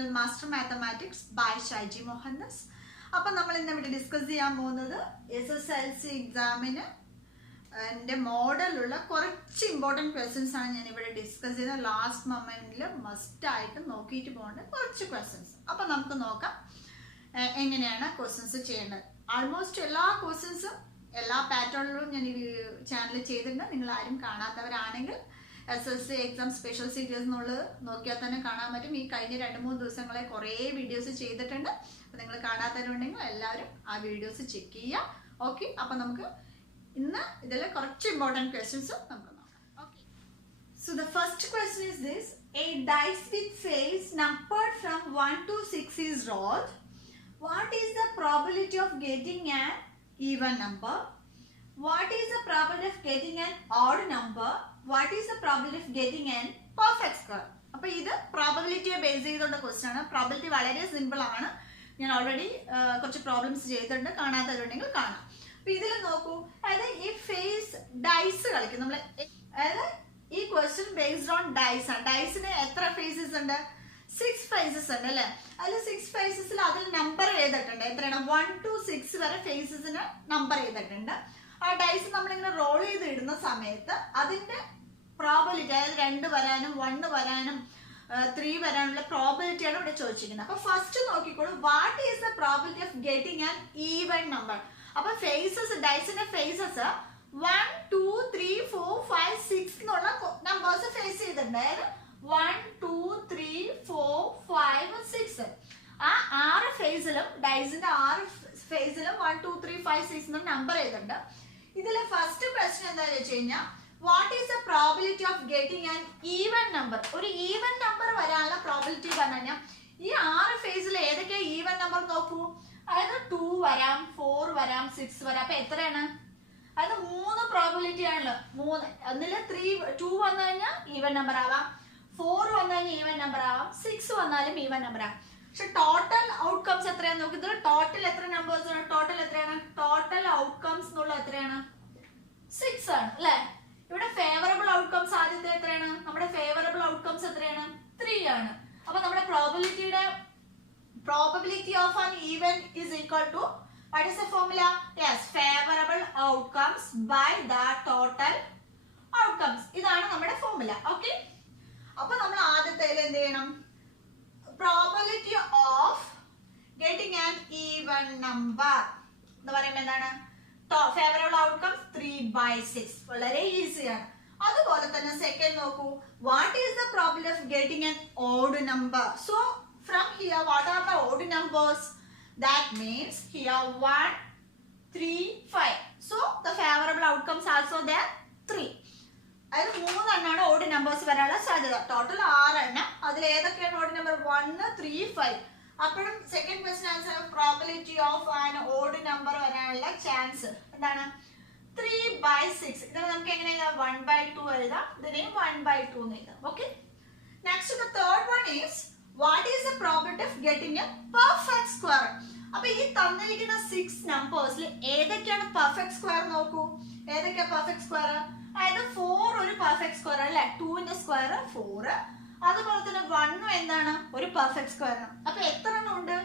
Channel master mathematics by Shaiji Mohandas. അപ്പം നമ്മൾ ഇന്ന് ഇവിടെ ഡിസ്കസ് ചെയ്യാൻ പോകുന്നത് SSLC എക്സാമിന് മോഡലുള്ള കുറച്ച് ഇമ്പോർട്ടൻറ്റ് ക്വസ്റ്റ്യൻസ് ആണ് ഞാൻ ഇവിടെ ഡിസ്കസ് ചെയ്തത്. ലാസ്റ്റ് മൊമെന്റിൽ മസ്റ്റ് ആയിട്ട് നോക്കിയിട്ട് പോകേണ്ട കുറച്ച് ക്വസ്റ്റ്യൻസ്. അപ്പം നമുക്ക് നോക്കാം എങ്ങനെയാണ് ക്വസ്റ്റ്യൻസ് ചെയ്യേണ്ടത്. ആൾമോസ്റ്റ് എല്ലാ ക്വസ്റ്റ്യൻസും എല്ലാ പാറ്റേണിലും ഞാൻ ഈ ചാനൽ ചെയ്തിട്ടുണ്ട്. നിങ്ങൾ ആരും കാണാത്തവരാണെങ്കിൽ SSLC എക്സാം സ്പെഷ്യൽ സീരീസ് എന്നുള്ളത് നോക്കിയാൽ തന്നെ കാണാൻ പറ്റും. ഈ കഴിഞ്ഞ 2-3 ദിവസങ്ങളെ കുറേ വീഡിയോസ് ചെയ്തിട്ടുണ്ട്. അപ്പം നിങ്ങൾ കാണാത്തവരുണ്ടെങ്കിൽ എല്ലാവരും ആ വീഡിയോസ് ചെക്ക് ചെയ്യുക. ഓക്കെ, അപ്പം നമുക്ക് ഇന്ന് ഇതിലെ കുറച്ച് ഇമ്പോർട്ടൻറ്റ് ക്വസ്റ്റ്യൻസ് നമുക്ക് നോക്കാം. Okay, so the first question is this: a dice with face numbered from 1 to 6 is rolled. What is the probability of getting an even number? What is the probability of getting an odd number? What is the probability of getting an perfect square? അപ്പോൾ ഇത് പ്രോബബിലിറ്റിയെ base ചെയ്തുള്ള question ആണ്. Probability വളരെ simple ആണ്. ഞാൻ already കുറച്ച് problems ചെയ്തിട്ടുണ്ട്. കാണാത്തവരുണ്ടെങ്കിൽ കാണാം. അപ്പോൾ ഇതിൽ നോക്കൂ, അതായത് ഈ ഫേസ് ഡൈസ് കളിക്കും നമ്മൾ. അതായത് ഈ ക്വസ്റ്റ്യൻ ബേസ്ഡ് ഓൺ ഡൈസ് ആണ്. ഡൈസിന് എത്ര ഫേസസ് ഉണ്ട്? 6 ഫേസസ് ഉണ്ട് അല്ലേ? അതിൽ 6 ഫേസസിൽ അതിൽ നമ്പർ ചെയ്തിട്ടുണ്ട്. എത്രയാണ്? 1 to 6 വരെ ഫേസസിന് നമ്പർ ചെയ്തിട്ടുണ്ട്. ആ ഡൈസ് നമ്മളിങ്ങനെ റോൾ ചെയ്ത് ഇടുന്ന സമയത്ത് അതിന്റെ പ്രോബബിലിറ്റി, അതായത് 2 വരാനും 1 വരാനും 3 വരാനുള്ള പ്രോബബിലിറ്റിയാണ് ഇവിടെ ചോദിച്ചിരിക്കുന്നത്. അപ്പൊ ഫസ്റ്റ് നോക്കിക്കോളൂ, what is the probability of getting an even number? അപ്പൊ ഫേസസ്, ഡൈസിന്റെ ഫേസസ് 1 2 3 4 5 6 എന്നുള്ള നമ്പേഴ്സ് ഫേസ് ചെയ്തിട്ടുണ്ട്. അതായത് 1 2 3 4 5 6. ആ 6 ഫേസിലും, ഡൈസിന്റെ 6 ഫേസിലും 1 2 3 5 6 എന്ന് നമ്പർ ചെയ്തിട്ടുണ്ട്. ഇതിലെ ഫസ്റ്റ് ക്വസ്റ്റ്യൻ എന്താണെന്ന് വെച്ച് കഴിഞ്ഞാൽ, what is the probability of getting an even number? ഒരു ഈവൻ നമ്പർ വരാനുള്ള പ്രോബിലിറ്റി പറഞ്ഞു കഴിഞ്ഞാൽ ഈ 6 ഫേസിൽ ഏതൊക്കെയാ ഈവൻ നമ്പർ നോക്കൂ. അതായത് 2 വരാം, 4 വരാം, 6 വരാം. അപ്പൊ എത്രയാണ്? അതായത് 3 പ്രോബിലിറ്റി ആണല്ലോ. 3 ഒന്നില് 2 വന്നു കഴിഞ്ഞാൽ ഈവൻ നമ്പർ ആവാം, 4 വന്നു കഴിഞ്ഞാൽ ഈവൻ നമ്പർ ആവാം, 6 വന്നാലും ഈവൻ നമ്പർ ആവാം. പക്ഷെ ടോട്ടൽ ഔട്ട്കംസ് എത്രയാന്ന് നോക്കി. ഇതിൽ ടോട്ടൽ എത്ര നമ്പേഴ്സ് ആണ്? ടോട്ടൽ എത്രയാണ്? ടോട്ടൽ ഔട്ട്കംസ് എന്നുള്ള എത്രയാണ്? 6 ആണ് അല്ലെ? ഇവിടെ ഫേവറബിൾ ഔട്ട്കംസ് ആദ്യത്തെ എത്രയാണ്? നമ്മുടെ ഫേവറബിൾ ഔട്ട്കംസ് എത്രയാണ്? 3 ആണ്. അപ്പൊ നമ്മുടെ probability of an event is equal to, what is the formula? Yes, favorable outcomes by the total outcomes. ഇതാണ് നമ്മുടെ ഫോർമുല. ഓക്കെ, അപ്പൊ നമ്മൾ ആദ്യത്തേൽ എന്ത് ചെയ്യണം? Probability of getting an even number എന്ന് പറയുമ്പോൾ എന്താണ്? Favourable outcomes 3/6. വളരെ ഈസിയാണ്. അതുപോലെ തന്നെ സെക്കൻഡ് നോക്കൂ, what is the probability of getting an odd number? So from here, what are the odd numbers? That means here 1 3 5. So the favorable outcomes also there 3. അതായത് 3 എണ്ണമാണ് ഓഡ് നമ്പേഴ്സ് വരാനുള്ള സാധ്യത. Total 6 എണ്ണം. അതിൽ ഏതൊക്കെയാണ് ഓഡ് നമ്പർ? 1 3 5. അപ്പോഴും second question answer, probability of an odd number വരാനുള്ള chance എന്താണ്? 3/6. ഇതിനെ നമുക്ക് എങ്ങനെ എഴുതാം? 1/2 എഴുതാം. ഇതിനെയും 1/2 എന്ന് എഴുതാം. Okay, next the third one is, what is the probability of getting a perfect square? അപ്പൊ ഈ തന്നിരിക്കുന്ന 6 നമ്പേഴ്സിൽ ഏതൊക്കെയാണ് പെർഫെക്റ്റ് സ്ക്വയർ നോക്കൂ. ഏതൊക്കെയാ പെർഫെക്റ്റ് സ്ക്വയർ? അതായത് 4 ഒരു പെർഫെക്റ്റ് സ്ക്വയർ അല്ലെ? 2ന്റെ സ്ക്വയർ 4. അതുപോലെ തന്നെ 1 എന്താണ്? ഒരു പെർഫെക്റ്റ് സ്ക്വയർ ആണ്. അപ്പൊ എത്ര എണ്ണം ഉണ്ട്?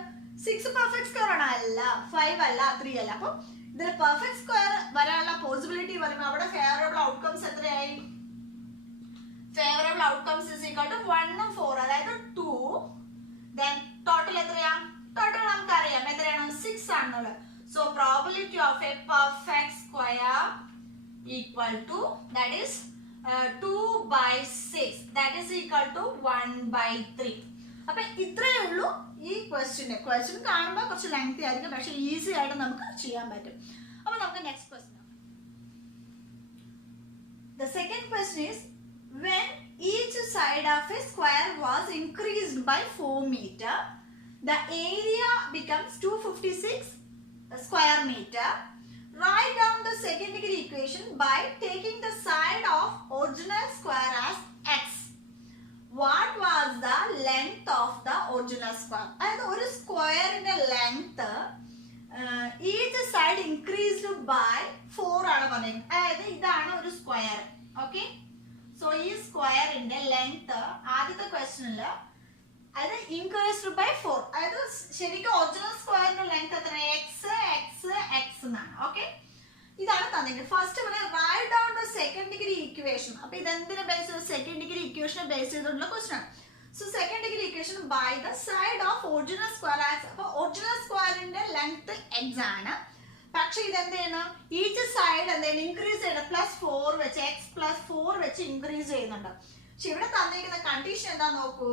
6 പെർഫെക്റ്റ് സ്ക്വയർ ആണ്? അല്ല, 5 അല്ല, 3 അല്ല. അപ്പൊ ഇതിൽ പെർഫെക്റ്റ് സ്ക്വയർ വരാനുള്ള പോസിബിലിറ്റി പറയുമ്പോൾ അവിടെ ഫേവറബിൾ ഔട്ട്കംസ് എത്രയായി? Favourable outcomes is equal to 1 ഉം 4, അതായത് 2. then ടോട്ടൽ എത്രയാ? ടോട്ടൽ നമുക്കറിയാം എത്രയാണ്? 6 ആണെന്നുള്ളത്. So probability of a perfect square equal to, that is 2/6, that is equal to 1/3. അപ്പൊ ഇത്രയേ ഉള്ളൂ ഈ ക്വസ്റ്റ്യൻ കാണുമ്പോൾ കുറച്ച് ലെങ്തി ആയിരിക്കും, പക്ഷെ ഈസി ആയിട്ട് നമുക്ക് ചെയ്യാൻ പറ്റും. അപ്പൊ നമുക്ക് next question. The second question is, when each side of a square was increased by 4 meter, the area becomes 256 square meter. Write down the second degree equation by taking the side of original square as x. What was the length of the original square? അതായത് ഒരു സ്ക്വയറിന്റെ length each side increased by 4 ആണ് പറയുന്നത്. അതായത് ഇതാണ് ഒരു square. Okay, so ഈ സ്ക്വയറിന്റെ ലെങ്ത് ആദ്യത്തെ ക്വസ്റ്റ്യനിൽ അതായത് ഇൻക്രീസ്ഡ് ബൈ 4. അതായത് ശരിക്കും ഒറിജിനൽ സ്ക്വയറിന്റെ ലെങ്ത് എത്ര? എക്സ് എക്സ് എക്സ് എന്നാണ്. ഓക്കെ, ഇതാണ് തന്നിരിക്കുന്നത്. First write down the second degree equation. അപ്പൊ ഇതെന്തിനെ ബേസ് ചെയ്ത്? സെക്കൻഡ് ഡിഗ്രി ഇക്വേഷനെ ബേസ് ചെയ്തിട്ടുള്ള ക്വസ്റ്റൻ ആണ്. So second degree equation by the side of original square. അപ്പൊ ഒറിജിനൽ സ്ക്വയറിന്റെ ലെങ്ത് എക്സ് ആണ്, പക്ഷെ ഇതെന്ത് ചെയ്യണം? ഈച്ച് സൈഡ് എന്തെങ്കിലും ഇൻക്രീസ് ചെയ്യണം. +4 വെച്ച് എക്സ് +4 വെച്ച് ഇൻക്രീസ് ചെയ്യുന്നുണ്ട്. പക്ഷെ ഇവിടെ തന്നിരിക്കുന്ന കണ്ടീഷൻ എന്താ നോക്കൂ.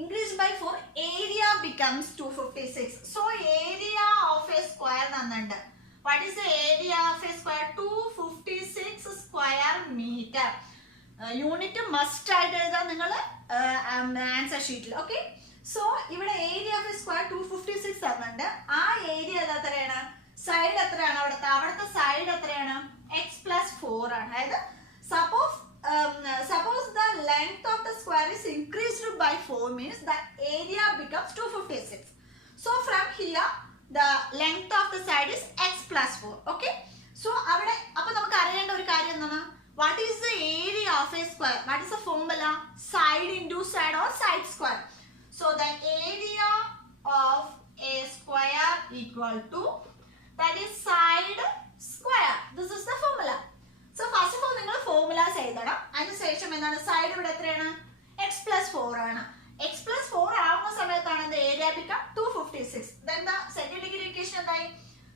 increased by 4, area becomes 256. So area of a square തന്നിട്ടുണ്ട്. What is the area of a square? 256 square meter. Unit must ആയിട്ട് എഴുതാം നിങ്ങൾ ആൻസർ ഷീറ്റിൽ. ഓക്കെ, സോ ഇവിടെ ഏരിയ ഓഫ് എ സ്ക്വയർ 256 തന്നിട്ടുണ്ട്. ആ ഏരിയ എത്രയാണ്? സൈഡ് എത്രയാണ്? അവിടുത്തെ സൈഡ് എത്രയാണ്? x + 4 ആണ്. അതായത് suppose the length of the square is increased by 4 means the area becomes 256. So from here the length of the side is x + 4. Okay, so അവിടെ അപ്പോൾ നമുക്ക് അറിയേണ്ട ഒരു കാര്യം എന്താണ്? What is the area of a square? What is the formula? Side into side or side square. So the area of a square equal to, that is side square. This is the formula. So first of all നിങ്ങൾ formulas എഴുതണം. അതിനുശേഷം എന്താണ്? Side ഇവിടെ എത്രയാണ്? x + 4 ആണ്. x + 4 ആവുന്ന സമയത്താണ് the area become 256. Then the second degree equation എന്തായി?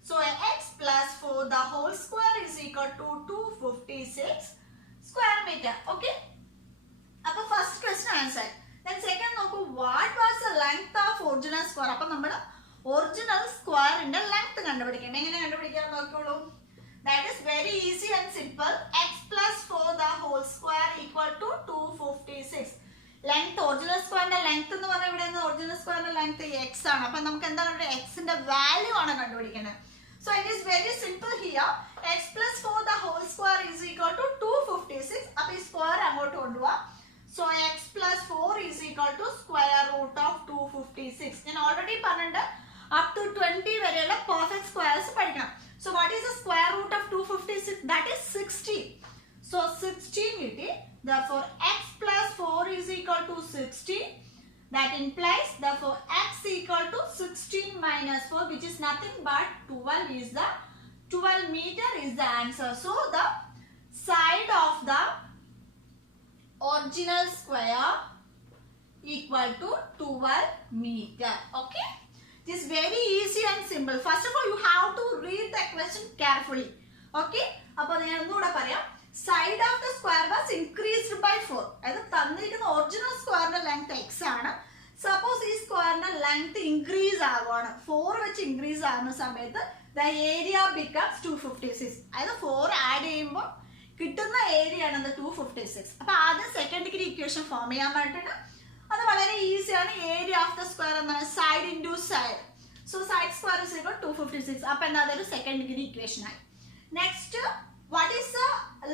So x + 4 the whole square is equal to 256 square meter. Okay, അപ്പോൾ first question answer. Then second നോക്കൂ, what was the length of original square? അപ്പോൾ നമ്മൾ original സ്ക്വയറിന്റെ length കണ്ടുപിടിക്കണം. എങ്ങനെ കണ്ടുപിടിക്കാൻ നോക്കിയോളൂ. That is very easy and simple. X + 4 the whole square equal to 256. Length original സ്ക്വയറിന്റെ length എന്ന് പറഞ്ഞാൽ ഇവിടെ ഒറിജിനൽ സ്ക്വയറിന്റെ ലെങ്ത് x ആണ്. അപ്പൊ നമുക്ക് എന്താണ് ഇവിടെ x ന്റെ വാല്യൂ ആണ് കണ്ടുപിടിക്കുന്നത്. So it is very simple here. X + 4 the whole square is equal to 256. അപ്പൊ ഈ സ്ക്വയർ അങ്ങോട്ട് കൊണ്ടുപോവാ. So x + 4 is equal to square root of 256. ഞാൻ ഓൾറെഡി പറഞ്ഞിട്ടുണ്ട് up to 20 വരെയുള്ള പെർഫെക്റ്റ് സ്ക്വയർസ് പഠിക്കണം. So what is the square root of 256? That is 16. So 16 കിട്ടി. Therefore x + 4 is equal to 16. That implies therefore x equal to 16 minus 4, which is nothing but 12 meter is the answer. So the side of the original square equal to 12 meter. Okay, it is very easy and simple. First of all you have to read the question carefully. Okay, അപ്പോൾ ഞാൻ ഒന്നുകൂടെ പറയാം. Side of the square was increased by 4. അതായത് തന്നിരിക്കുന്ന original സ്ക്വയറിന്റെ length x ആണ്. Suppose ഈ സ്ക്വയറിന്റെ ലെങ്ത് ഇൻക്രീസ് ആവുകയാണ്, 4 വെച്ച് ഇൻക്രീസ് ആകുന്ന സമയത്ത് the area becomes 256. അതായത് 4 ആഡ് ചെയ്യുമ്പോൾ കിട്ടുന്ന ഏരിയ ആണ് 256. അപ്പൊ ആദ്യം സെക്കൻഡ് ഡിഗ്രി ഇക്വേഷൻ ഫോം ചെയ്യാൻ പറ്റുന്നുണ്ട്. അത് വളരെ ഈസിയാണ്. ഏരിയ ഓഫ് ദ സ്ക്വയർ എന്താണ്? Side into side. So side square is equal 256. അപ്പൊ എന്താ? അതൊരു സെക്കൻഡ് ഡിഗ്രി ഇക്വേഷൻ ആയി. Next, what is the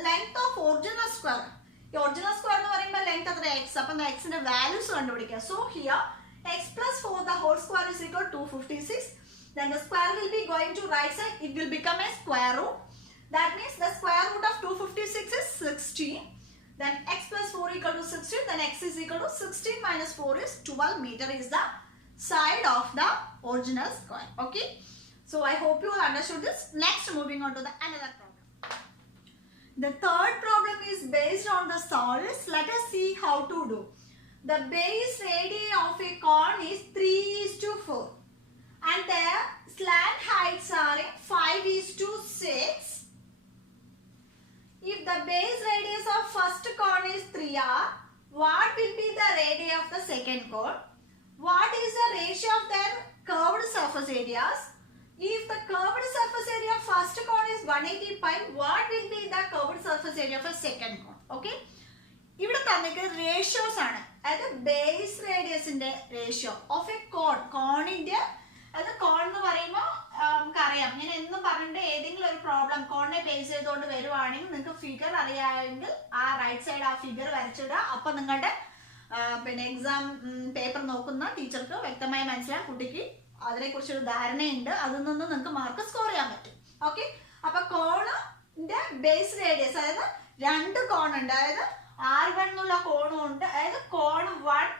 length of original square? The original square എന്ന് പറയുമ്പോൾ ലെങ്ത് എത്ര? x. അപ്പോൾ x ന്റെ വാല്യൂസ് കണ്ടുപിടിക്കുക. So here x + 4 the whole square is equal to 256. Then the square will be going to right side. It will become a square root. That means the square root of 256 is 16. Then x + 4 equal to 16. Then x is equal to 16 minus 4 is 12 meter is the side of the original square. Okay. So I hope you all understood this. Next, moving on to the another problem. The third problem is based on the solids. Let us see how to do. The base radii of a cone is 3:4 and their slant heights are 5:6. If the base radius of first cone is 3r, what will be the radii of the second cone? What is the ratio of their curved surface areas? If the curved surface area of first cone is 180 pi, what will be the curved surface area of a second cone? Okay, ഇവിടെ തന്നിരിക്കുന്നത് ratios ആണ്. അതായത് base റേഡിയസിന്റെ ratio of a cone. കോണിന്റെ അത് കോൺ എന്ന് പറയുമ്പോൾ നമുക്കറിയാം, ഞാൻ എന്നും പറഞ്ഞിട്ട് ഏതെങ്കിലും ഒരു പ്രോബ്ലം കോണിനെ ബേസ് ചെയ്തുകൊണ്ട് വരുവാണെങ്കിൽ നിങ്ങൾക്ക് ഫിഗർ അറിയാമെങ്കിൽ ആ റൈറ്റ് സൈഡ് ആ ഫിഗർ വരച്ചിടുക. അപ്പൊ നിങ്ങളുടെ പിന്നെ എക്സാം പേപ്പർ നോക്കുന്ന ടീച്ചർക്ക് വ്യക്തമായി മനസ്സിലാകും, കുട്ടിക്ക് അതിനെക്കുറിച്ചൊരു ധാരണയുണ്ട്, അതിൽ നിന്ന് നിങ്ങൾക്ക് മാർക്ക് സ്കോർ ചെയ്യാൻ പറ്റും. ഓക്കെ, അപ്പൊ കോണിന്റെ ബേസ് റേഡിയസ്, അതായത് 2 കോൺ ഉണ്ട്, അതായത് R1 എന്നുള്ള കോണും ഉണ്ട്, അതായത് കോൺ 1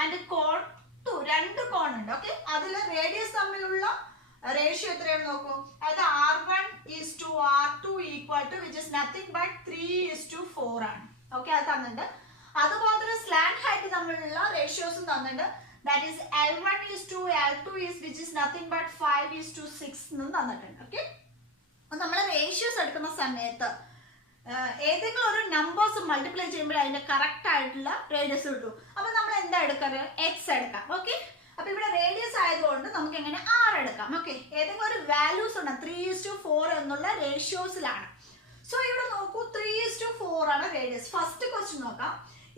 ആൻഡ് കോൺ 2, 2 കോൺ ഉണ്ട്. ഓക്കെ, അതിൽ റേഡിയസ് തമ്മിലുള്ള റേഷ്യോ എത്രയാണ് നോക്കൂ. അതായത് R1:R2 equal to which is nothing but 3:4 ആണ്. ഓക്കെ, അത് തന്നിട്ടുണ്ട്. അതുപോലെ തന്നെ സ്ലാന്റ് ഹൈറ്റ് തമ്മിലുള്ള റേഷ്യോസും തന്നിട്ടുണ്ട്. That is L1:L2 which is nothing but 5:6 എന്നും തന്നിട്ടുണ്ട്. ഓക്കെ, നമ്മൾ റേഷ്യോസ് എടുക്കുന്ന സമയത്ത് ഏതെങ്കിലും ഒരു നമ്പേഴ്സ് മൾട്ടിപ്ലൈ ചെയ്യുമ്പോൾ അതിന്റെ കറക്റ്റ് ആയിട്ടുള്ള റേഡിയസ് കിട്ടും. അപ്പൊ നമ്മൾ എന്താ എടുക്കാറ്, എക്സ് എടുക്കാം. ഓക്കെ, അപ്പൊ ഇവിടെ റേഡിയസ് ആയതുകൊണ്ട് നമുക്ക് എങ്ങനെ ആർ എടുക്കാം. ഓക്കെ, ഏതെങ്കിലും ഒരു വാല്യൂസ് ഉണ്ട് 3:4 എന്നുള്ള റേഷ്യോസിലാണ്. സോ ഇവിടെ നോക്കൂ, 3:4 ആണ് റേഡിയസ്. ഫസ്റ്റ് ക്വസ്റ്റ്യൻ നോക്കാം.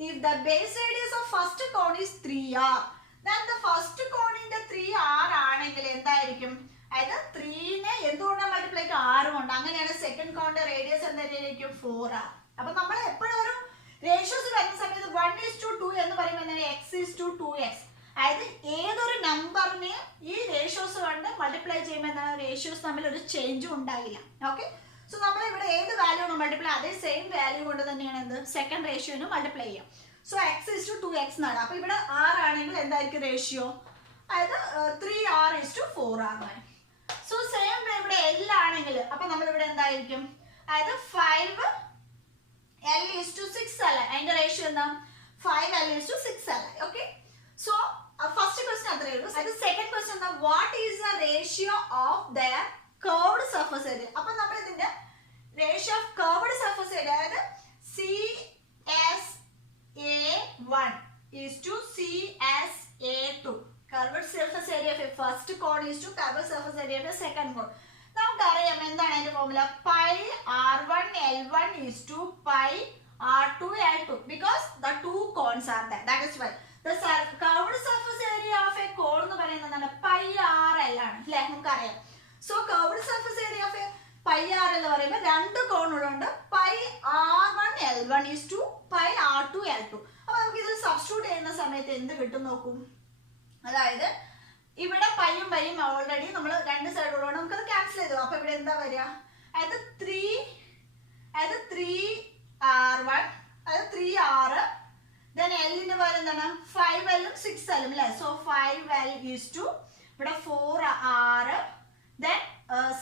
If the base radius of first cone is 3r, then the first കോണിന്റെ 3r ആണെങ്കിൽ എന്തായിരിക്കും, അതായത് 3നെ എന്തുകൊണ്ടാണ് മൾട്ടിപ്ലൈ ചെയ്ത് 6 കൊണ്ട്, അങ്ങനെയാണ് സെക്കൻഡ് കോണിന്റെ റേഡിയസ് എന്തായിരിക്കും 4r. അപ്പൊ നമ്മൾ എപ്പോഴും ഒരു റേഷ്യോസ് വരുന്ന സമയത്ത് 1:2 എന്ന് പറയുമ്പോൾ x:2x, അതായത് ഏതൊരു നമ്പറിനെ ഈ റേഷ്യോസ് കൊണ്ട് മൾട്ടിപ്ലൈ ചെയ്യുമ്പോൾ എന്താണ്, റേഷ്യോസ് തമ്മിൽ ഒരു ചേഞ്ചും ഉണ്ടാകില്ല. ഓക്കെ, സോ നമ്മൾ ഇവിടെ ഏത് വാല്യൂ ആണ് മൾട്ടിപ്ലൈ, അതേ സെയിം വാല്യൂ കൊണ്ട് തന്നെയാണ് എന്ത് സെക്കൻഡ് റേഷ്യോന് മൾട്ടിപ്ലൈ ചെയ്യാം. സോ x:2x എന്നാണ്. അപ്പൊ ഇവിടെ r ആണെങ്കിൽ എന്തായിരിക്കും റേഷ്യോ, അതായത് 3r:4r ആണ്. സോ സെയിം ഇവിടെ L ആണെങ്കിൽ അപ്പൊ നമ്മൾ ഇവിടെ എന്തായിരിക്കും, അതായത് 5l:6 അല്ല, അതിന്റെ റേഷ്യോ എന്താ 5l:6 അല്ല. ഓക്കെ, സോ ഫസ്റ്റ് ക്വസ്റ്റ്യൻ അത്രേ ഉള്ളൂ. അത് സെക്കൻഡ് ക്വസ്റ്റ്യൻ എന്താ, what is the ratio of their curved surface area. അപ്പൊ നമ്മൾ ഇതിന്റെ ratio of curved surface area, അതായത് CSA1:CSA2. Curved surface area of first cone is to curved surface area of second cone. നമുക്കറിയാം എന്താണ് അതിന്റെ formula, πr1l1 πr2l2 because the two cones are there. That is why the curved surface area of a cone എന്ന് പറയുന്നത് എന്താണ്, πrl ആണ് അല്ലേ, നമുക്കറിയാം. So curved surface area of πr എന്ന് പറയുമ്പോൾ 2 കോൺ ഉള്ളതുകൊണ്ട് πr1l1 πr2l2. അപ്പൊ നമുക്ക് ഇതിൽ സബ്സ്റ്റിറ്റ്യൂട്ട് ചെയ്യുന്ന സമയത്ത് എന്ത് കിട്ടും നോക്കും. അതായത് ഇവിടെ പയ്യും പയ്യും ഓൾറെഡി നമ്മൾ രണ്ട് സൈഡ് ഉള്ളതുകൊണ്ട് നമുക്കത് ക്യാൻസൽ ചെയ്തു. അപ്പൊ ഇവിടെ എന്താ വരിക, അതായത് 3r1, അതായത് 3r, then എല്ലിന്റെ പോലെ എന്താണ് 5l-ഉം 6l-ഉം അല്ലെ. സോ 5l ഇവിടെ 4r, then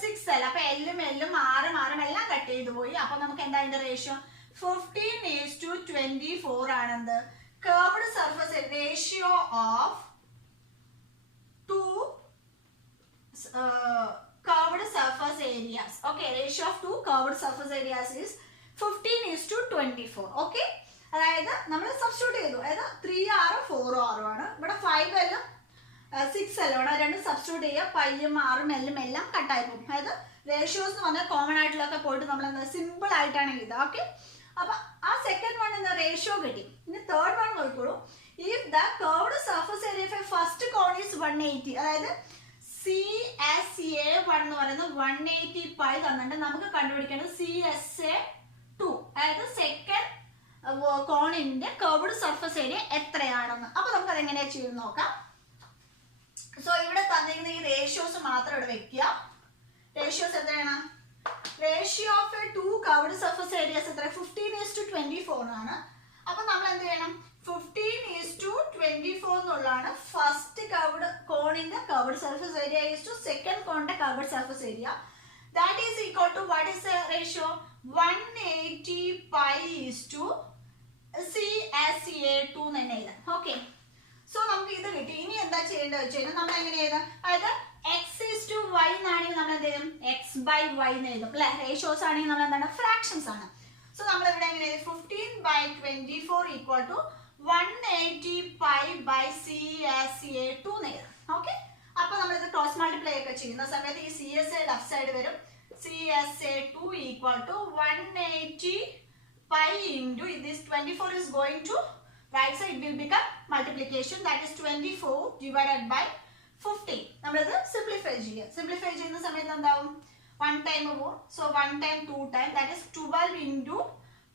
6l. അപ്പൊ എല്ലും എല്ലും ആറും എല്ലാം കട്ട് ചെയ്തു പോയി. അപ്പൊ നമുക്ക് എന്താ അതിന്റെ റേഷ്യോ 15:24 ആണെന്ത് curved surface ratio of two curved surface areas. Okay, ratio of two curved surface areas is 15:24. Okay, അതായത് നമ്മൾ സബ്സ്റ്റിറ്റ്യൂട്ട് ചെയ്തു, അതായത് 3r 4r ആണ്, ഇവിടെ 5l 6l ആണ്. രണ്ട് സബ്സ്റ്റിറ്റ്യൂട്ട് ചെയ്യുക, പൈയും ആറും എല്ലും എല്ലാം കട്ടായി പോകും. അതായത് റേഷ്യോസ് എന്ന് പറഞ്ഞാൽ കോമൺ ആയിട്ടുള്ളൊക്കെ പോയിട്ട് നമ്മൾ എന്താ സിമ്പിൾ ആയിട്ടാണ് ഇത്. ഓക്കെ, അപ്പൊ ആ സെക്കൻഡ് വൺ എന്ന റേഷ്യോ കിട്ടി. ഇനി തേർഡ് വൺ നോക്കിക്കോളൂ. If the curved surface area of a first cone is 180, അതായത് CSA1 എന്ന് പറയുന്നത് 180 π തന്നിട്ട് നമുക്ക് കണ്ടുപിടിക്കേണ്ടത് CSA2, അതായത് സെക്കൻഡ് കോണിന്റെ കർവ്ഡ് സർഫസ് ഏരിയ എത്രയാണെന്ന്. അപ്പൊ നമുക്ക് അതെങ്ങനെയാ ചെയ്യുന്ന നോക്കാം. സോ ഇവിടെ തന്നിരിക്കുന്ന ഈ റേഷ്യോസ് മാത്രം ഇവിടെ വെക്കുക. റേഷ്യോസ് എത്രയാണ്, ratio of a two curved surface areas എത്ര 15:24 ആണ്. അപ്പൊ നമ്മൾ എന്ത് ചെയ്യണം, 15:24 എന്നുള്ളതാണ് ഫസ്റ്റ് കർവ്ഡ് കോണിന്റെ curved surface area is to second കോണിന്റെ curved surface area. That is equal to what is the ratio 180 π CSA2 എന്ന് തന്നെ എഴുതാം. ഓക്കെ, സോ നമുക്ക് ഇത് കിട്ടി. ഇനി എന്താ ചെയ്യേണ്ടത് വെച്ച് കഴിഞ്ഞാൽ നമ്മൾ എങ്ങനെ എഴുതാം, അതായത് x:y എന്നാണെങ്കിൽ നമ്മൾ എന്ത് ചെയ്യും, x/y എന്ന് എഴുതും അല്ലെ. റേഷ്യോസ് ആണെങ്കിൽ നമ്മൾ എന്താണ് ഫ്രാക്ഷൻസ് ആണ്. സോ നമ്മൾ ഇവിടെ എങ്ങനെ 15/24 ഈക്വൽ ടു 180 π CSA2 എന്ന് എഴുതാം. ഓക്കെ, അപ്പൊ നമ്മൾ ഇത് ക്രോസ് മൾട്ടിപ്ലൈ ഒക്കെ ചെയ്യുന്ന സമയത്ത് ഈ CSA ലെഫ്റ്റ് സൈഡ് വരും. CSA2 equal to 180 π into this 24 is going to right side, will become multiplication, that is 24 divided by 15. നമ്മളിത് സിംപ്ലിഫൈ ചെയ്യുക. സിംപ്ലിഫൈ ചെയ്യുന്ന സമയത്ത് എന്താവും, 1 ടൈം പോകും. So 1 time 2 time, that is 12 into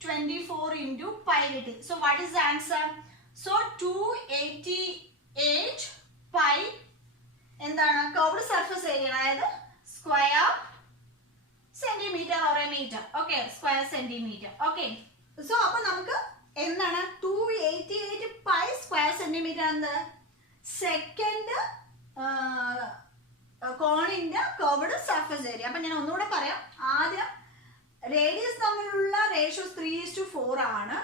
24 into π കിട്ടി. So what is the answer? So 288 π എന്താണ് curved surface area, അതായത് square centimetre or a metre. Okay, square centimetre. Okay, so അപ്പൊ നമുക്ക് എന്താണ് 288 പൈ സ്ക്വയർ സെന്റിമീറ്റർ ആണ് സെക്കൻഡ് കോണിന്റെ curved surface area. അപ്പൊ ഞാൻ ഒന്നുകൂടെ പറയാം. ആദ്യം റേഡിയസ് തമ്മിലുള്ള റേഷ്യോസ് 3:4 ആണ്.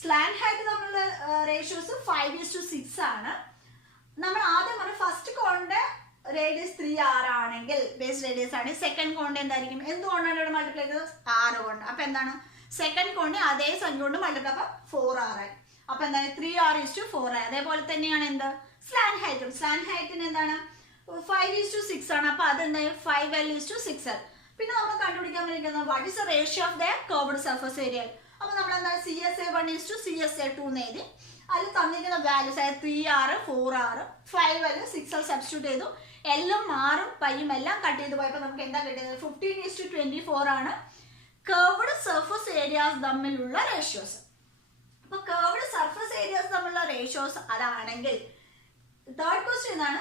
സ്ലാന്റ് ഹൈറ്റ് തമ്മിലുള്ള റേഷ്യോസ് 5:6 ആണ്. നമ്മൾ ആദ്യം പറഞ്ഞ ഫസ്റ്റ് കോണിന്റെ റേഡിയസ് 3r ആണെങ്കിൽ ബേസ് റേഡിയസ് ആണ്. സെക്കൻഡ് കോണിന്റെ എന്തായിരിക്കും? എന്തുകൊണ്ടാണ് ഇവിടെ മൾട്ടിപ്ലൈ ചെയ്തത്? 6 കൊണ്ട്. അപ്പൊ എന്താണ്? സെക്കൻഡ് കോണിനെ അതേ സംഖ്യ കൊണ്ട് മൾട്ടിപ്ലൈ, അപ്പൊ 4r ആയി. അപ്പൊ എന്താണ്? 3r:4 ആയി. അതേപോലെ തന്നെയാണ് എന്ത് സ്ലാന്റ് ഹൈറ്റും. സ്ലാന്റ് ഹൈറ്റിന് എന്താണ്? 5:6 ആണ്. അപ്പൊ അതെന്തായാലും 5l:6. പിന്നെ നമ്മൾ കണ്ടുപിടിക്കാൻ വേണ്ടിയിരിക്കുന്നത് what is the ratio of the curved surface area. അപ്പൊ നമ്മൾ എന്താണ് CSA1:CSA2 എന്ന് എഴുതി. അതിൽ തന്നിരിക്കുന്ന വാല്യൂസ് ആയ 3r 4r 5l 6l substitute ചെയ്തു. എല്ലും ആറും പൈയും എല്ലാം കട്ട് ചെയ്ത് പോയപ്പോൾ നമുക്ക് എന്താ കിട്ടിയത്? 15:24 ആണ് കർവ്ഡ് സർഫസ് ഏരിയാസ് തമ്മിലുള്ള റേഷ്യോസ്. അപ്പൊ കർവ്ഡ് സർഫസ് ഏരിയാസ് തമ്മിലുള്ള റേഷ്യോസ് അതാണെങ്കിൽ തേർഡ് ക്വസ്റ്റ്യൻ എന്താണ്?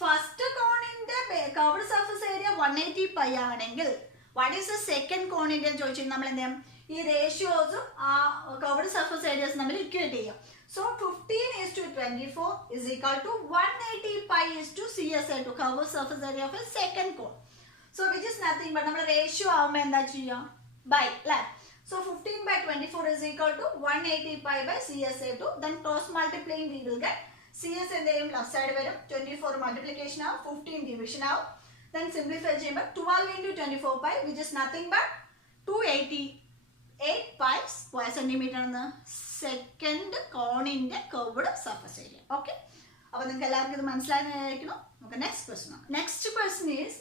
ഫസ്റ്റ് കോണിന്റെ കർവ്ഡ് സർഫസ് ഏരിയ 180 പൈ ആണെങ്കിൽ വാട്ട് ഈസ് ദ സെക്കൻഡ് കോണിന്റെ ചോദിച്ചാൽ നമ്മൾ എന്ത് ചെയ്യും? ഈ റേഷ്യോസും ആ കർവ്ഡ് സർഫസ് ഏരിയാസ് തമ്മിൽ ഇക്വേറ്റ് ചെയ്യാം. So 15:24 is equal to 180 pi is to CSA2 curved surface area of a second cone. So which is nothing but നമ്മൾ ratio ആവുമ്പോൾ എന്താ ചെയ്യാം? By അല്ലേ? So 15/24 is equal to 180 pi by CSA2. Then cross multiplying we will get CS എന്തെയും left side വരും. 24 multiplication ആവും, 15 division ആവും. Then simplify ചെയ്യുമ്പോൾ 12 into 24 pi which is nothing but 288 pi square centimeter ആണ് second കോണിന്റെ curved surface area. Okay, അപ്പൊ നിങ്ങൾക്ക് എല്ലാവർക്കും ഇത് മനസ്സിലായിരിക്കണം. നമുക്ക് നെക്സ്റ്റ് ക്വസ്റ്റ്യൻ നോക്കാം. Next question is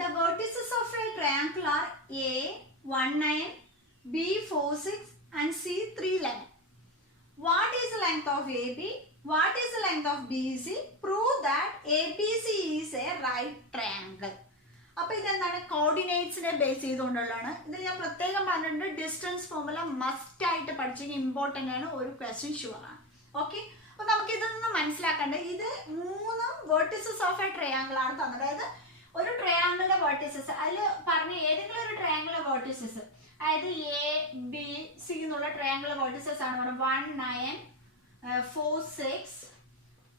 the vertices of a triangle are A19, B46 and C311. What is the length of AB? What is the length of BC? Prove that ABC is a right triangle. അപ്പൊ ഇതെന്താണ്? കോർഡിനേറ്റ്സിനെ base ചെയ്തുകൊണ്ടുള്ളതാണ്. ഇത് ഞാൻ പ്രത്യേകം പറഞ്ഞിട്ടുണ്ട്. Distance formula must ആയിട്ട് പഠിച്ചെങ്കിൽ important ആണ്. ഒരു question sure ആണ്. ഓക്കെ, അപ്പൊ നമുക്ക് ഇതൊന്ന് മനസ്സിലാക്കേണ്ടത് ഇത് 3 വെർട്ടിസസ് ഓഫ് എ ട്രയാങ്കിൾ ആണ് തന്നത്. അതായത് ഒരു ട്രയാങ്കിളിന്റെ വെർട്ടിസസ് അതിൽ പറഞ്ഞ ഏതെങ്കിലും ഒരു ട്രയാങ്കിളിന്റെ വെർട്ടിസസ്, അതായത് ABC എന്നുള്ള ട്രയാങ്കിൾ വെർട്ടിസസ് ആണ് പറഞ്ഞത് 1 9 4 6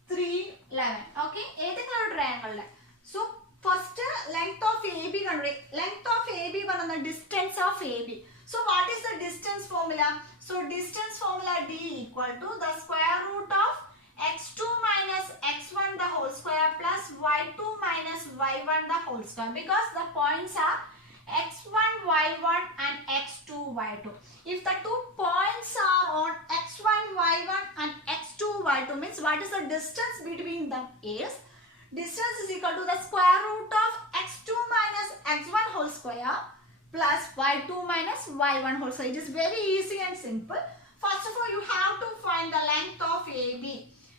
3 11. ഓക്കെ, ഏതെങ്കിലും ഒരു ട്രയാങ്കിളിന്റെ. So first length of AB കണ്ടുപിടി. ലെങ്ത് ഓഫ് AB പറയുന്ന distance of AB. So what is the distance formula? So distance formula D equal to the square root of x2 minus x1 the whole square plus y2 minus y1 the whole square, because the points are x1 y1 and x2 y2. If the two points are on x1 y1 and x2 y2 means what is the distance between them is distance is equal to the square root of x2 minus x1 whole square plus y2 minus y1 whole square. It is very easy and simple. First of all, you have to find the length of AB,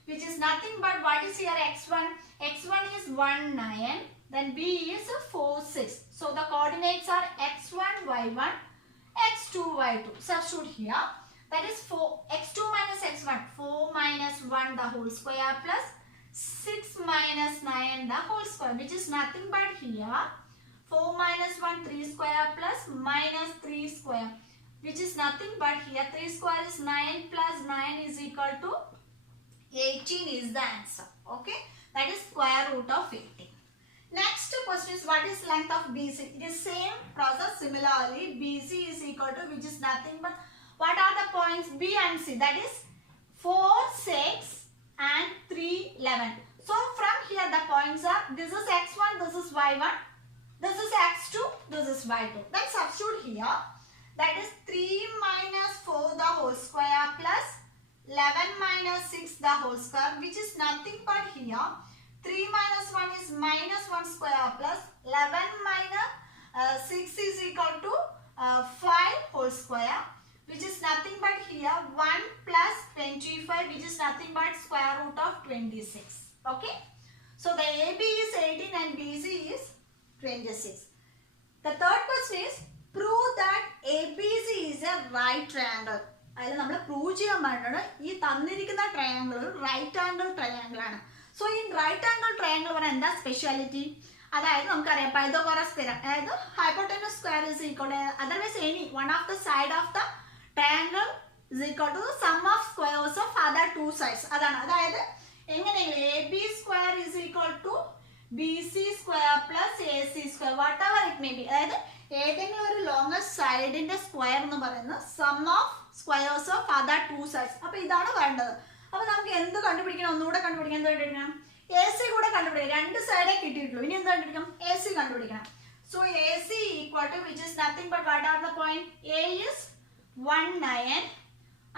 which is nothing but what is here x1. x1 is 1 9, then B is 4 6. So the coordinates are x1 y1, x2 y2. Substitute here. That is 4 x2 minus x1 4 minus 1 the whole square plus 6 minus 9 the whole square, which is nothing but here 4 minus 1 3 square plus minus 3 square, which is nothing but here 3 square is 9 plus 9 is equal to 18 is the answer. Okay, that is square root of 18. Next question is what is length of BC? It is same process. Similarly, BC is equal to which is nothing but what are the points B and C? That is 4 6 and 3 11. So from here the points are this is x1, this is y1, this is x2, this is y2. Then substitute here. That is 3 minus 4 the whole square plus 11 minus 6 the whole square, which is nothing but here 3 minus 1 is minus 1 square plus 11 minus 6 is equal to 5 whole square, which is nothing but here 1 plus 25, which is nothing but square root of 26. Okay, so the AB is 18 and BC is 26. The third question is prove that ABC is a right triangle. അതിൽ നമ്മൾ prove ചെയ്യാൻ പറഞ്ഞത് ഈ തന്നിരിക്കുന്ന triangle ഒരു right angle triangle ആണ്. So ഈ right angle triangle പറഞ്ഞാൽ എന്താ സ്പെഷ്യാലിറ്റി? അതായത് നമുക്കറിയാം പൈതഗോറസ് തിയറം, അതായത് hypotenuse square is equal otherwise any one of the side of the triangle is equal to the sum of squares of other two sides. അതാണ്, അതായത് എങ്ങനെയെങ്കിലും A B square is equal to B C square plus A C square whatever it may be. അതായത് ഏതെങ്കിലും ഒരു longest സൈഡിന്റെ square എന്ന് പറയുന്നത് sum of squares of other two sides. അപ്പൊ ഇതാണ് വേണ്ടത്. അപ്പൊ നമുക്ക് എന്ത് കണ്ടുപിടിക്കണം? ഒന്നുകൂടെ കണ്ടുപിടിക്കാൻ എന്ത് കണ്ടുപിടിക്കണം? എ സി കൂടെ കണ്ടുപിടിക്കണം. രണ്ട് സൈഡേ കിട്ടിയിട്ടുള്ളൂ. ഇനി എന്ത് കണ്ടുപിടിക്കണം? എ സി കണ്ടുപിടിക്കണം. So AC equal to, which is nothing but what are the point? A is 1 9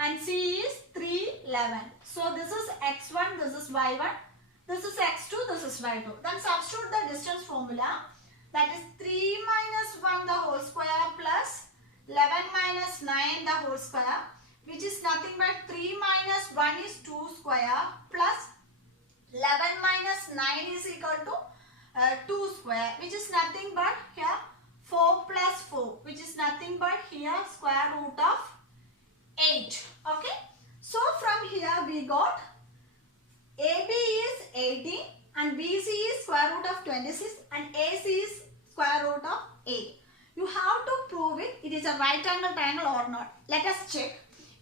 and C is 3 11. So this is x1, this is y1, this is x2, this is y2. Then substitute the distance formula, that is 3 minus 1 the whole square plus 11 minus 9 the whole square, which is nothing but 3 minus 1 is 2 square plus 11 minus 9 is equal to 2 square, which is nothing but here 4 plus 4, which is nothing but here square root of 8. Okay, so from here we got AB is 18 and BC is square root of 26 and AC is square root of 8. You have to prove it is a right angle triangle or not. Let us check.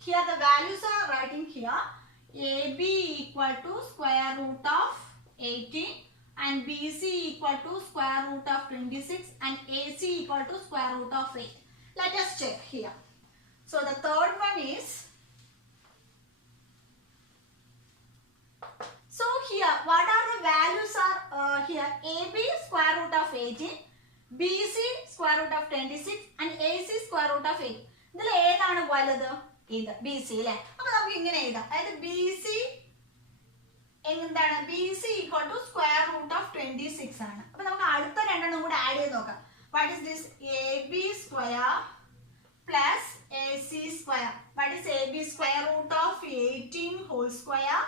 Here the values are writing here. AB equal to square root of 18 and BC equal to square root of 26 and AC equal to square root of 8. Let us check here. So the third one is, so here what are the values are here? AB square root of 18, BC square root of 26 and AC square root of 8. ഇതിൽ ഏതാണ് വലുത്? ഇത് BC അല്ലേ. അപ്പോൾ നമുക്ക് ഇങ്ങനെ എഴുതാം. അതായത് BC എന്താണ്? BC equal to square root of 26 ആണ്. അപ്പോൾ നമുക്ക് അടുത്ത രണ്ടെണ്ണം കൂടി ആഡ് ചെയ്ത് നോക്കാം. What is this? AB square plus AC square. What is AB square root of 18 whole square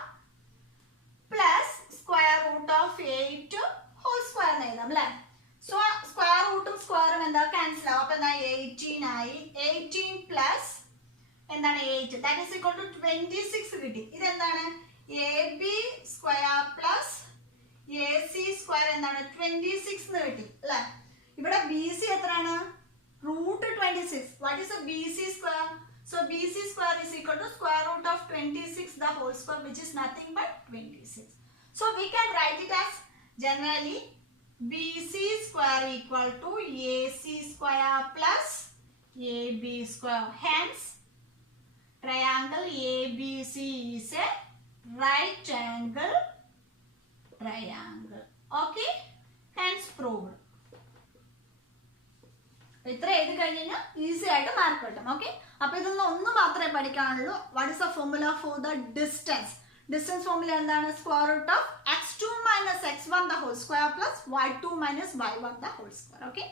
plus square root of 8 whole square എന്ന് എഴുതാം അല്ലേ. സോ സ്ക്വയർ റൂട്ടും സ്ക്വയറും എന്താ ക്യാൻസൽ ആവും. അപ്പോൾ എന്താ 18 ആയി. 18 പ്ലസ് എന്താണ് 8, that is equal to 26 കിട്ടി. ഇതെന്താണ്? AB square plus AC square എന്താണ്? 26 എന്ന് കിട്ടി അല്ലേ. ഇവിടെ BC എത്രയാണ്? root 26. What is a BC square? So BC square is equal to square root of 26 the whole square, which is nothing but 26. So we can write it as generally BC square equal to AC square plus AB square. Hence triangle ABC is a right angle triangle. Okay, hence proved. ഇത്ര എഴുതി കഴിഞ്ഞാൽ easy ആയിട്ട് mark കിട്ടും. Okay, അപ്പൊ ഇതൊന്നും ഒന്ന് മാത്രമേ പഠിക്കാനുള്ളൂ. What is the formula for the distance? Distance formula എന്താണ്? Square root of x2 minus x1 the whole square plus y2 minus y1 the whole square. Okay,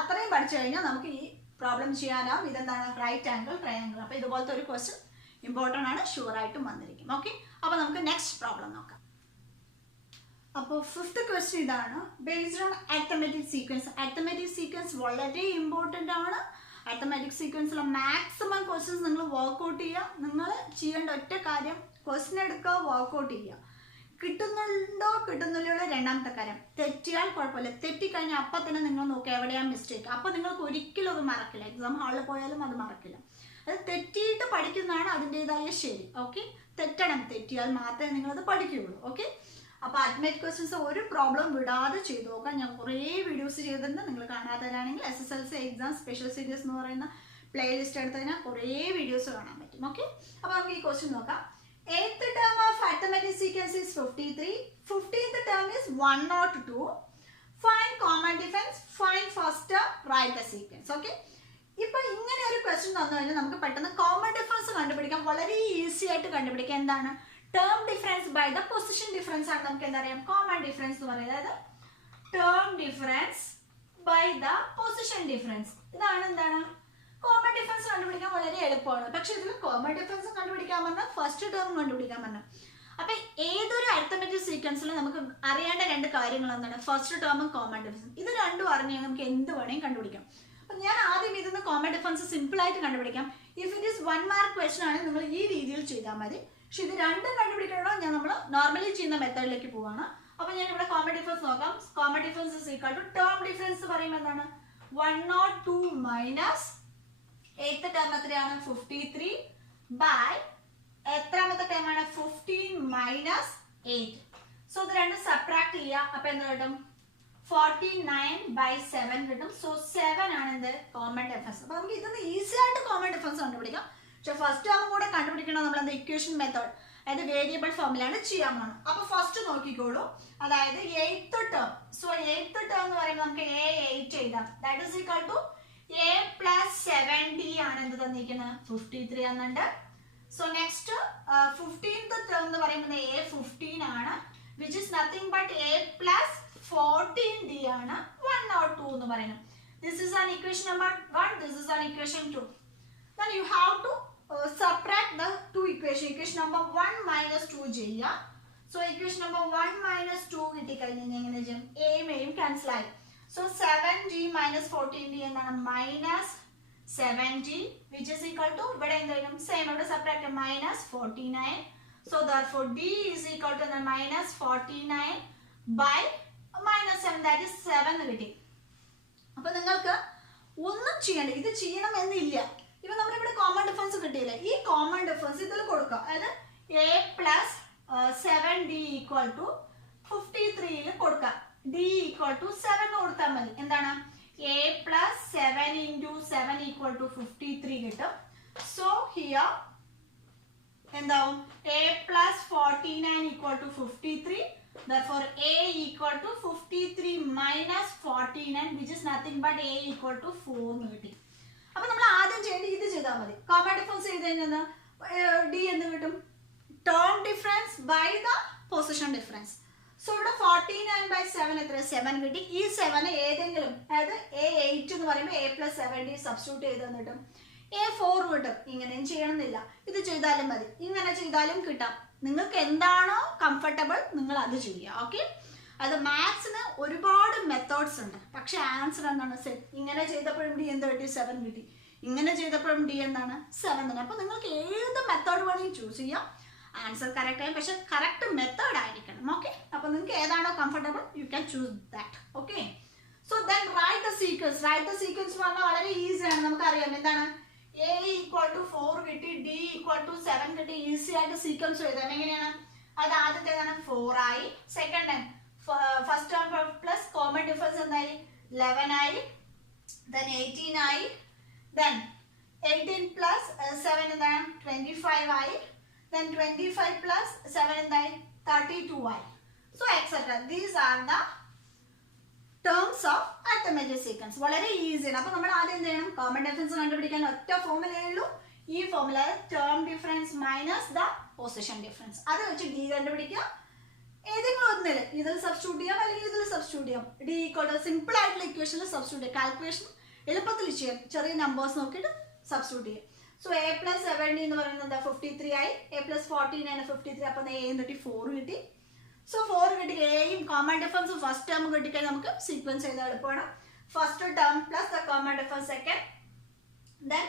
അത്രയും പഠിച്ചു കഴിഞ്ഞാൽ നമുക്ക് ഈ പ്രോബ്ലം ചെയ്യാനാവും. ഇതെന്താണ്? Right angle triangle. അപ്പൊ ഇതുപോലത്തെ ഒരു ക്വസ്റ്റ്യൻ ഇമ്പോർട്ടൻ്റ് ആണ്, ഷുവർ ആയിട്ടും വന്നിരിക്കും. ഓക്കെ, അപ്പൊ നമുക്ക് നെക്സ്റ്റ് പ്രോബ്ലം നോക്കാം. അപ്പോൾ ഫിഫ്ത്ത് ക്വസ്റ്റ്യൻ ഇതാണ്. Based on arithmetic sequence. Arithmetic sequence വളരെ ഇമ്പോർട്ടൻ്റ് ആണ്. അരിത്തമെറ്റിക് സീക്വൻസിലെ മാക്സിമം ക്വസ്റ്റ്യൻസ് നിങ്ങൾ വർക്ക്ഔട്ട് ചെയ്യുക. നിങ്ങൾ ചെയ്യേണ്ട ഒറ്റ കാര്യം ക്വസ്റ്റ്യൻ എടുക്കുക, വർക്ക്ഔട്ട് ചെയ്യുക. കിട്ടുന്നുണ്ടോ കിട്ടുന്നില്ലയോ രണ്ടാമത്തെ കാര്യം. തെറ്റിയാൽ കുഴപ്പമില്ല. തെറ്റിക്കഴിഞ്ഞാൽ അപ്പം തന്നെ നിങ്ങൾ നോക്കുക എവിടെയാണ് മിസ്റ്റേക്ക്. അപ്പം നിങ്ങൾക്ക് ഒരിക്കലും അത് മറക്കില്ല. എക്സാം ഹാളിൽ പോയാലും അത് മറക്കില്ല. അത് തെറ്റിയിട്ട് പഠിക്കുന്നതാണ് അതിൻ്റെതായ ശരി. ഓക്കെ, തെറ്റണം. തെറ്റിയാൽ മാത്രമേ നിങ്ങളത് പഠിക്കുകയുള്ളൂ. ഓക്കെ, അപ്പോൾ അഡ്മിറ്റ് ക്വസ്റ്റ്യൻസ് ഒരു പ്രോബ്ലം വിടാതെ ചെയ്തു നോക്കാം. ഞാൻ കുറേ വീഡിയോസ് ചെയ്തിട്ടുണ്ട്. നിങ്ങൾ കാണാത്തവരാണെങ്കിൽ SSLC എക്സാം സ്പെഷ്യൽ സീരീസ് എന്ന് പറയുന്ന പ്ലേലിസ്റ്റ് എടുത്ത് കഴിഞ്ഞാൽ കുറേ വീഡിയോസ് കാണാൻ പറ്റും. ഓക്കെ, അപ്പോൾ നമുക്ക് ഈ ക്വസ്റ്റ്യൻ നോക്കാം. 8th term of arithmetic sequence is 53. 15th term is 102. Find common difference. Find first term. Write the sequence. Okay. ഇപ്പോൾ ഇങ്ങനെ ഒരു ക്വസ്റ്റ്യൻ തന്നു കഴിഞ്ഞാൽ നമുക്ക് പെട്ടെന്ന് കോമൺ ഡിഫറൻസ് കണ്ടുപിടിക്കാം. വളരെ ഈസി ആയിട്ട് കണ്ടുപിടിക്കാം. എന്താണ്? Term difference by the position difference ആണ് നമുക്ക് എന്താ പറയാം? കോമൺ ഡിഫറൻസ് എന്ന് പറയുന്നത്. അതായത് term difference by the position difference. ഇതാണ് എന്താണ്? കോമൺ ഡിഫറൻസ് കണ്ടുപിടിക്കാൻ വളരെ എളുപ്പമാണ്. പക്ഷെ ഇതിൽ കോമൺ ഡിഫറൻസ് കണ്ടുപിടിക്കാൻ പറഞ്ഞാൽ ഫസ്റ്റ് ടേം കണ്ടുപിടിക്കാൻ പറഞ്ഞാൽ. അപ്പൊ ഏതൊരു അരിത്തമെറ്റിക് സീക്വൻസിൽ നമുക്ക് അറിയേണ്ട രണ്ട് കാര്യങ്ങൾ എന്താണ്? ഫസ്റ്റ് ടേമും കോമൺ ഡിഫറൻസും. ഇത് രണ്ടും അറിഞ്ഞാൽ നമുക്ക് എന്ത് വേണമെങ്കിലും കണ്ടുപിടിക്കാം. അപ്പൊ ഞാൻ ആദ്യം ഇതിന്ന് കോമൺ ഡിഫറൻസ് സിമ്പിൾ ആയിട്ട് കണ്ടുപിടിക്കാം. If it is 1 mark question ആണെങ്കിൽ നിങ്ങൾ ഈ രീതിയിൽ ചെയ്താൽ മതി. പക്ഷെ ഇത് രണ്ടും കണ്ടുപിടിക്കണോ നമ്മൾ നോർമലി ചെയ്യുന്ന മെത്തേഡിലേക്ക് പോവാണ്. അപ്പൊ ഞാൻ ഇവിടെ കോമൺ ഡിഫറൻസ് നോക്കാം. Common difference is equal to term difference പറയുമ്പോൾ എന്താണ്? 102 മൈനസ് 8th ടേം എത്രയാണ്? 53 ബൈ എത്രാമത്തെ ടേമാണ് 15 മൈനസ് 8. സോ ഇത് രണ്ടും സബ്ട്രാക്ട് ചെയ്യുക. അപ്പൊ എന്ത് കിട്ടും? 49/7 കിട്ടും. സോ 7 ആണ് എന്ത് കോമൺ ഡിഫറൻസ്. അപ്പൊ നമുക്ക് ഇതൊന്ന് ഈസി ആയിട്ട് കോമൺ ഡിഫറൻസ് കണ്ടുപിടിക്കാം. പക്ഷെ ഫസ്റ്റ് ടേം കൂടെ കണ്ടുപിടിക്കണം നമ്മൾ എന്ത് ഇക്വേഷൻ മെത്തേഡ്, അതായത് വേരിയബിൾ ഫോമിലാണ് ചെയ്യാൻ പോകുന്നത്. അപ്പൊ ഫസ്റ്റ് നോക്കിക്കോളൂ, അതായത് 8th term. So 8th term എന്ന് പറയുമ്പോൾ നമുക്ക് A8 എഴുതാം. That is equal to A plus 7D ആണ് എന്ത് തന്നിരിക്കുന്നത്? 53 എന്നുണ്ട്. സോ നെക്സ്റ്റ് 15th ടേം എന്ന് പറയുന്നത് A15 ആണ്, which is nothing but A plus 14D ആണ് 1 or 2 എന്ന് പറയുന്നത്. This is an equation number 1, this is an equation 2. Then you have to subtract the two equation. Equation number 1 minus 2 ചെയ്യുക. So equation number 1 minus 2 കിട്ടിക്കഴിഞ്ഞാൽ എങ്ങനെ ചെയ്യും? A യും cancel ആയി. So 7D minus 14D എന്താണ്? Minus 7D which is equal to ഇവിടെ എന്തായാലും same ഇവിടെ subtract minus 49. So therefore D is equal to minus 49 by minus 7, that is 7 കിട്ടി. അപ്പൊ നിങ്ങൾക്ക് ഒന്നും ചെയ്യണ്ട, ഇത് ചെയ്യണം എന്നില്ല. ഇപ്പൊ നമ്മളിവിടെ കോമൺ ഡിഫറൻസ് കിട്ടിയില്ലേ, ഈ കോമൺ ഡിഫറൻസ് ഇതിൽ കൊടുക്കുക. അതായത് A plus 7D equal to 53 കൊടുക്കുക. D equal to 7 കൊടുത്താൽ മതി. എന്താണ്? A plus 7 into 7 equal to 53 കിട്ടും. So here എന്താവും? A plus 49 equal to 53. Therefore A equal to 53 minus 49, which is nothing but A equal to 4 എന്ന് കിട്ടി. അപ്പൊ നമ്മൾ ആദ്യം ചെയ്യേണ്ടത് ഇത് ചെയ്താൽ മതി. കോമൺ ഡിഫറൻസ് ചെയ്ത് കഴിഞ്ഞാൽ D എന്ന് കിട്ടും? Term difference by the position difference. So ഇവിടെ 49/7 എത്ര? 7 കിട്ടി. ഈ 7 ഏതെങ്കിലും, അതായത് A8 എന്ന് പറയുമ്പോൾ A plus 7D സബ്സ്റ്റിറ്റ്യൂട്ട് ചെയ്ത് തന്നിട്ടും A4 കിട്ടും. ഇങ്ങനെയും ചെയ്യണമെന്നില്ല, ഇത് ചെയ്താലും മതി, ഇങ്ങനെ ചെയ്താലും കിട്ടാം. നിങ്ങൾക്ക് എന്താണോ കംഫർട്ടബിൾ നിങ്ങൾ അത് ചെയ്യുക. ഓക്കെ, അത് മാത്സിന് ഒരുപാട് മെത്തേഡ്സ് ഉണ്ട്, പക്ഷെ ആൻസർ എന്താണ്? ഇങ്ങനെ ചെയ്തപ്പോഴും D എന്ത് കിട്ടി? 7 കിട്ടി. ഇങ്ങനെ ചെയ്തപ്പോഴും D എന്താണ്? 7 തന്നെ. അപ്പൊ നിങ്ങൾക്ക് ഏത് മെത്തേഡ് വേണമെങ്കിൽ ചൂസ് ചെയ്യാം, ആൻസർ കറക്റ്റ് ആയി, പക്ഷെ കറക്റ്റ് മെത്തേഡ് ആയിരിക്കണം. ഓക്കെ, അപ്പൊ നിങ്ങൾക്ക് ഏതാണോ comfortable you can choose that. Okay, so then write the sequence. Write the sequence പറഞ്ഞാൽ വളരെ ഈസിയാണ്, നമുക്കറിയാം. എന്താണ്? A equal to 4 കിട്ടി, D equal to 7 കിട്ടി. ഈസി ആയിട്ട് സീക്വൻസ് എഴുതാം. എങ്ങനെയാണ്? അത് ആദ്യത്തേതാണ് 4 ആയി. Second time first term plus common difference എന്തായി? 11 ആയി. ദെൻ 18 ആയി. ദെൻ 18 പ്ലസ് 7 എന്താണ്? 25 ആയി. Then 25 plus 7 എന്തായി? 32 ആയി. So etc. These are the terms of arithmetic sequence. വളരെ ഈസിയാണ്. അപ്പൊ നമ്മൾ ആദ്യം എന്ത് ചെയ്യണം? കോമൺ ഡിഫറൻസ് കണ്ടുപിടിക്കാൻ ഒറ്റ ഫോർമുലയേ ഉള്ളൂ. ഈ formula term difference minus the position difference. അത് വെച്ച് D കണ്ടുപിടിക്കുക. ഏതെങ്കിലും ഒന്നിൽ ഇതിൽ സബ്സ്റ്റിറ്റ്യൂട്ട് ചെയ്യാം, അല്ലെങ്കിൽ ഇതിൽ സബ്സ്റ്റിറ്റ്യൂട്ട് ചെയ്യാം. D ഈക്വൽ ടു സിമ്പിൾ ആയിട്ടുള്ള ഇക്വേഷനിൽ സബ്സ്റ്റിറ്റ്യൂട്ട് ചെയ്യാം. കാൽക്കുലേഷൻ എളുപ്പത്തിൽ ചെയ്യാം. ചെറിയ നമ്പേഴ്സ് നോക്കിയിട്ട് സബ്സ്റ്റിറ്റ്യൂട്ട് ചെയ്യാം. സോ A plus 7D എന്ന് പറയുന്നത് 53 ആയി. A plus 14 ആണ് 53. അപ്പൊ A കിട്ടി, 4 കിട്ടി. സോ 4 കിട്ടി. Aയും കോമൺ ഡിഫറൻസ് ഫസ്റ്റ് ടേം കിട്ടിക്കഴിഞ്ഞാൽ നമുക്ക് സീക്വൻസ് ചെയ്താൽ എളുപ്പമാണ്. First term plus the common difference second. Then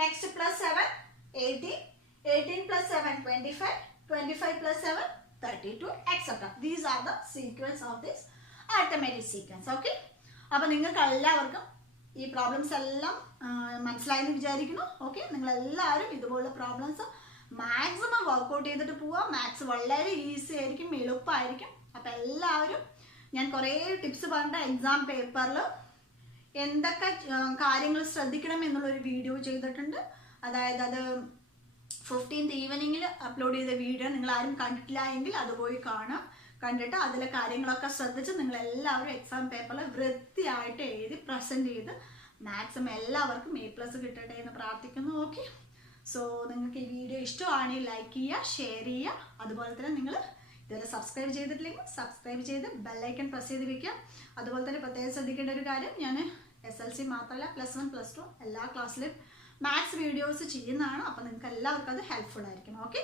next plus 7 18. 18 plus 7 25. 25 plus 7 32 etc. These are the sequence of this arithmetic sequence. Okay, അപ്പൊ നിങ്ങൾക്ക് എല്ലാവർക്കും ഈ പ്രോബ്ലംസ് എല്ലാം മനസ്സിലായെന്ന് വിചാരിക്കുന്നു. ഓക്കെ, നിങ്ങളെല്ലാവരും ഇതുപോലുള്ള പ്രോബ്ലംസ് മാക്സിമം വർക്ക്ഔട്ട് ചെയ്തിട്ട് പോവുക. മാത്സ് വളരെ ഈസി ആയിരിക്കും, എളുപ്പമായിരിക്കും. അപ്പം എല്ലാവരും, ഞാൻ കുറേ ടിപ്സ് പറഞ്ഞ എക്സാം പേപ്പറിൽ എന്തൊക്കെ കാര്യങ്ങൾ ശ്രദ്ധിക്കണം എന്നുള്ളൊരു വീഡിയോ ചെയ്തിട്ടുണ്ട്. അതായത് അത് 15th ഈവനിങ്ങിൽ അപ്ലോഡ് ചെയ്ത വീഡിയോ നിങ്ങൾ ആരും കണ്ടിട്ടില്ല എങ്കിൽ അത് പോയി കാണാം. കണ്ടിട്ട് അതിലെ കാര്യങ്ങളൊക്കെ ശ്രദ്ധിച്ച് നിങ്ങളെല്ലാവരും എക്സാം പേപ്പറിൽ വൃത്തിയായിട്ട് എഴുതി പ്രസൻറ്റ് ചെയ്ത് മാക്സിമം എല്ലാവർക്കും A+ കിട്ടട്ടെ എന്ന് പ്രാർത്ഥിക്കുന്നു. ഓക്കെ, സോ നിങ്ങൾക്ക് ഈ വീഡിയോ ഇഷ്ടമാണെങ്കിൽ ലൈക്ക് ചെയ്യുക, ഷെയർ ചെയ്യുക. അതുപോലെ തന്നെ നിങ്ങൾ ഇതുവരെ സബ്സ്ക്രൈബ് ചെയ്തിട്ടില്ലെങ്കിൽ സബ്സ്ക്രൈബ് ചെയ്ത് ബെല്ലൈക്കൺ പ്രസ് ചെയ്ത് വയ്ക്കുക. അതുപോലെ തന്നെ പ്രത്യേകം ശ്രദ്ധിക്കേണ്ട ഒരു കാര്യം, ഞാൻ SLC മാത്രമല്ല +1 +2 എല്ലാ ക്ലാസ്സിലും മാത്സ് വീഡിയോസ് ചെയ്യുന്നതാണ്. അപ്പോൾ നിങ്ങൾക്ക് എല്ലാവർക്കും അത് ഹെൽപ്ഫുൾ ആയിരിക്കും. ഓക്കെ,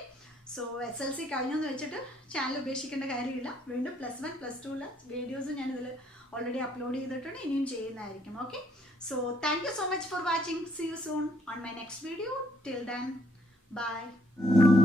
സോ SLC കഴിഞ്ഞെന്ന് വെച്ചിട്ട് ചാനൽ ഉപേക്ഷിക്കേണ്ട കാര്യമില്ല. വീണ്ടും +1 +2 വീഡിയോസ് ഞാൻ ഇതിൽ ഓൾറെഡി അപ്ലോഡ് ചെയ്തിട്ടുണ്ട്, ഇനിയും ചെയ്യുന്നതായിരിക്കും. Okay, so thank you so much for watching. See you soon on my next video. Till then, bye.